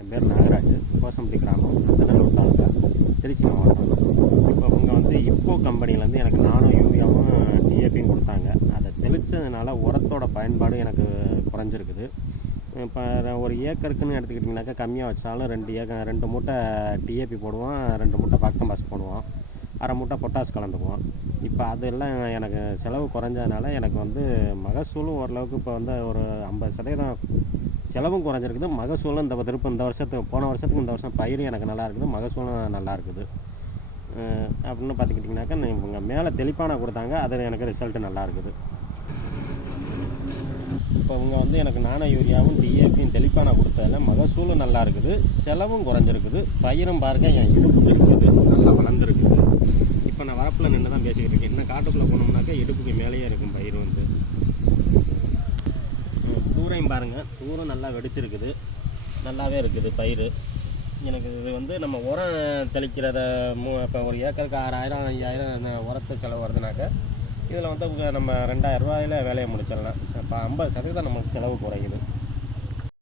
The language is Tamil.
என் பேர் நாகராஜ், கோசம்பட்டி கிராமம், நந்தநல்லூர் தாலுகா, திருச்சி மாவட்டம். இப்போ அவங்க வந்து இப்போ கம்பெனிலேருந்து எனக்கு நானும் யூரியாவும் டிஏபியும் கொடுத்தாங்க. அதை தெளித்ததுனால உரத்தோட பயன்பாடு எனக்கு குறைஞ்சிருக்குது. இப்போ ஒரு ஏக்கருக்குன்னு எடுத்துக்கிட்டிங்கனாக்கா கம்மியாக வச்சாலும் 2 மூட்டை டிஏபி போடுவோம், 2 மூட்டை பாக்டம்பாஸ் போடுவோம், அரை மூட்டை பொட்டாஸ் கலந்துக்குவோம். இப்போ அதெல்லாம் எனக்கு செலவு குறைஞ்சதுனால எனக்கு வந்து மகசூலும் ஓரளவுக்கு இப்போ வந்து ஒரு 50% செலவும் குறைஞ்சிருக்குது. மகசூலும் இந்த வருஷத்துக்கு போன வருஷத்துக்கு இந்த வருஷம் பயிர் எனக்கு நல்லா இருக்குது, மகசூலும் நல்லா இருக்குது. அப்படின்னு பார்த்துக்கிட்டிங்கனாக்கா இவங்க மேலே தெளிப்பான கொடுத்தாங்க, அதில் எனக்கு ரிசல்ட்டு நல்லா இருக்குது. இப்போ இவங்க வந்து எனக்கு நானோ யூரியாவும் டிஏபியும் தெளிப்பான கொடுத்ததில் மகசூலும் நல்லா இருக்குது, செலவும் குறைஞ்சிருக்குது. பயிரும் பாருங்கள் என் இடுப்புக்கு இருக்குது, நல்லா வளர்ந்துருக்குது. இப்போ நான் வரப்பில் நின்று தான் பேசிக்கிட்டு இருக்கேன். இன்னும் காட்டுக்குள்ளே போனோம்னாக்கா இடுப்புக்கு மேலேயே இருக்கும் பயிர் வந்து. தூரையும் பாருங்கள், தூரம் நல்லா வெடிச்சிருக்குது, நல்லாவே இருக்குது பயிர். எனக்கு இது வந்து நம்ம உரம் தெளிக்கிறத இப்போ ஒரு ஏக்கருக்கு 6000 5000 உரத்தை செலவு வருதுனாக்கா இதில் வந்து நம்ம 2000 ரூபாயில் வேலையை முடிச்சிடலாம். இப்போ 50% நமக்கு செலவு குறையுது.